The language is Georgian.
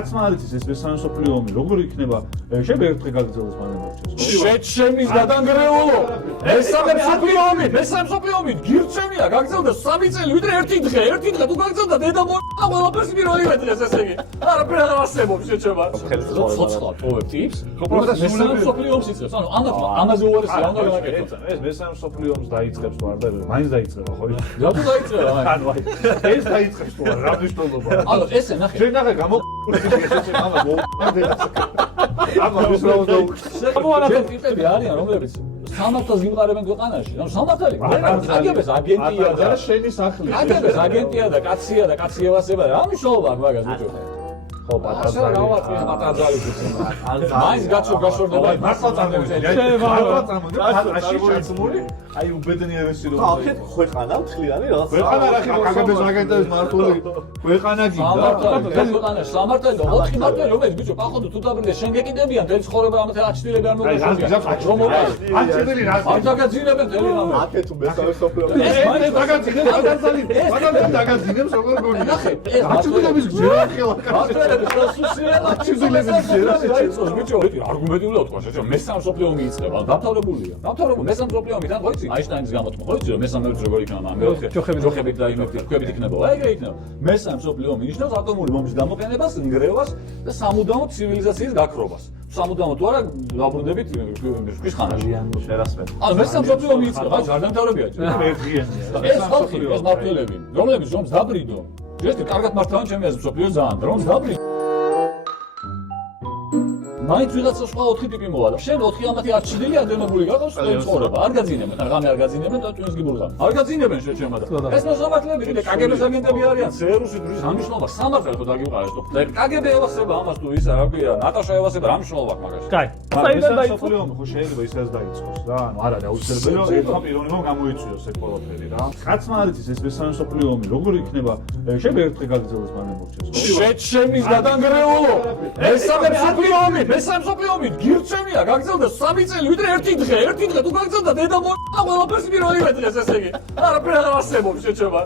კაცმა არ იცის ეს მესამე მსოფლიო ომი როგორ იქნება შეიძლება ერთ დღე გაგრძელდეს მანე მორჩეს შეჩემის გადანგრეულო მესამე მსოფლიო ომი გირჩემია გაგრძელდა 3 წელი ვიდრე ერთი დღე თუ გაგრძელდა დედა მოყვა ყველაფერს პირველივე დღეს ესე იგი არაფერ არ არსებობს შეჩემა ცოცხლად პოვებ ტიპს მესამე მსოფლიო ომს იწევს ანუ ამაზე უარესია უნდა გავაკეთოთ ეს მესამე მსოფლიო ომს დაიწყებს თუ არ და მაინც დაიწყება ხო რატო დაიწყება ანუ ეს დაიწყებს თუ არა რა მნიშვნელობა ანუ ესე ნახე შენ ნახე გამოყურე მამა მოუყდენას აბა ის რა უნდა შენ ტიპები არიან რომლებიც სამართალს გიმყარებენ ქვეყანაში ანუ სამართალი აგებს აგენტია და შენი სახლი აგებს აგენტია და კაცია და კაცი ევასება რა მნიშვნელობა აქვს მაგას ბიჭო ხო პატარა რავატი პატარა ძალი მაინც გაშორდება მართლა წამოდი აი უბედნიერესი რომ ახეთ ქვეყანა მთლიანი რაღაც ქვეყანა რა კაგაბეს აგენტების მართული ქვეყანა გინდა სამართალი 4 მართალი რომელიც ბიჭო პახოდო თუ დაბრუნდეს შენ გეკიდებიან თელ ცხოვრება ამათი აჩtildeები არ მოგაშორებიან რომ აჩtildeები რა არ დაგაძინებენ თელი რამე ახეთ მესამე სოფლიო ეს მაინც დაგაძინებს როგორ გონია ნახე ეს აჩtildeების გზერა ხელა მართლები არგუმენტულად თქვა შეჭო მესამე მსოფლიო ომი იწყება დამთავრებულია მესამე მსოფლიო ომი თან ხოიცი აინშტაინის გამოთქმა ხოიცი რომ მესამე როგორ იქნება მეოთხე ჯოხებით და იმით თქვებით იქნება ეგრე იქნება მესამე მსოფლიო ომი ნიშნავს ატომური ბომბის გამოყენებას ნგრევას და სამუდამო ცივილიზაციის გაქრობას სამუდამო თუ არა დაბრუნდებით ქვის ხანაში ანუ მესამე მსოფლიო ომი იწყება არ დამთავრებია ეს ხალხი ეს მართლები რომლებიც რომს დაბრიდო ეს კარგად მართავენ ჩემი აზრით მსოფლიო ძალიან რომს დაბრიდო მაინც ვიღაცა სხვა 4 ტიპი მოვა და შენ 4 ამათი აჩtildeები ადრენებული გახავს ცხოვრება არ გაძინებენ რამე არ გაძინებენ და twins გიბურგან არ გაძინებენ შეჩემა და ეს მოსამართლეები კიდე კგბ-ს აგენტები არიან სერუსი დრის ამიშნობა სამართალი ხო დაგიყარეს თუ კგბ ევასება ამას თუ ისა რა ქვია ნატაშა ევასება რა მნიშვნელობა აქვს მაგაში კაი საიდან დაიწყო ხო შეიძლება ისეც დაიწყოს რა ანუ არ არის აუცილებელი რომ პიროვნებამ გამოიწვიოს ეს ყველაფერი რა კაცმა არ იცის ეს მესამე მსოფლიო ომი როგორ იქნება შეიძლება ერთ დღე გაგრძელდეს მანე მორჩეს შეჩემის გადანგრეულო მესამე მსოფლიო ომი გირჩემია გაგრძელდა 3 წელი ვიდრე ერთი დღე თუ გაგრძელდა დედა მოყვა ყველაფერს პირველივე დღეს ესე იგი არაფერ არ არსებობს შეჩემა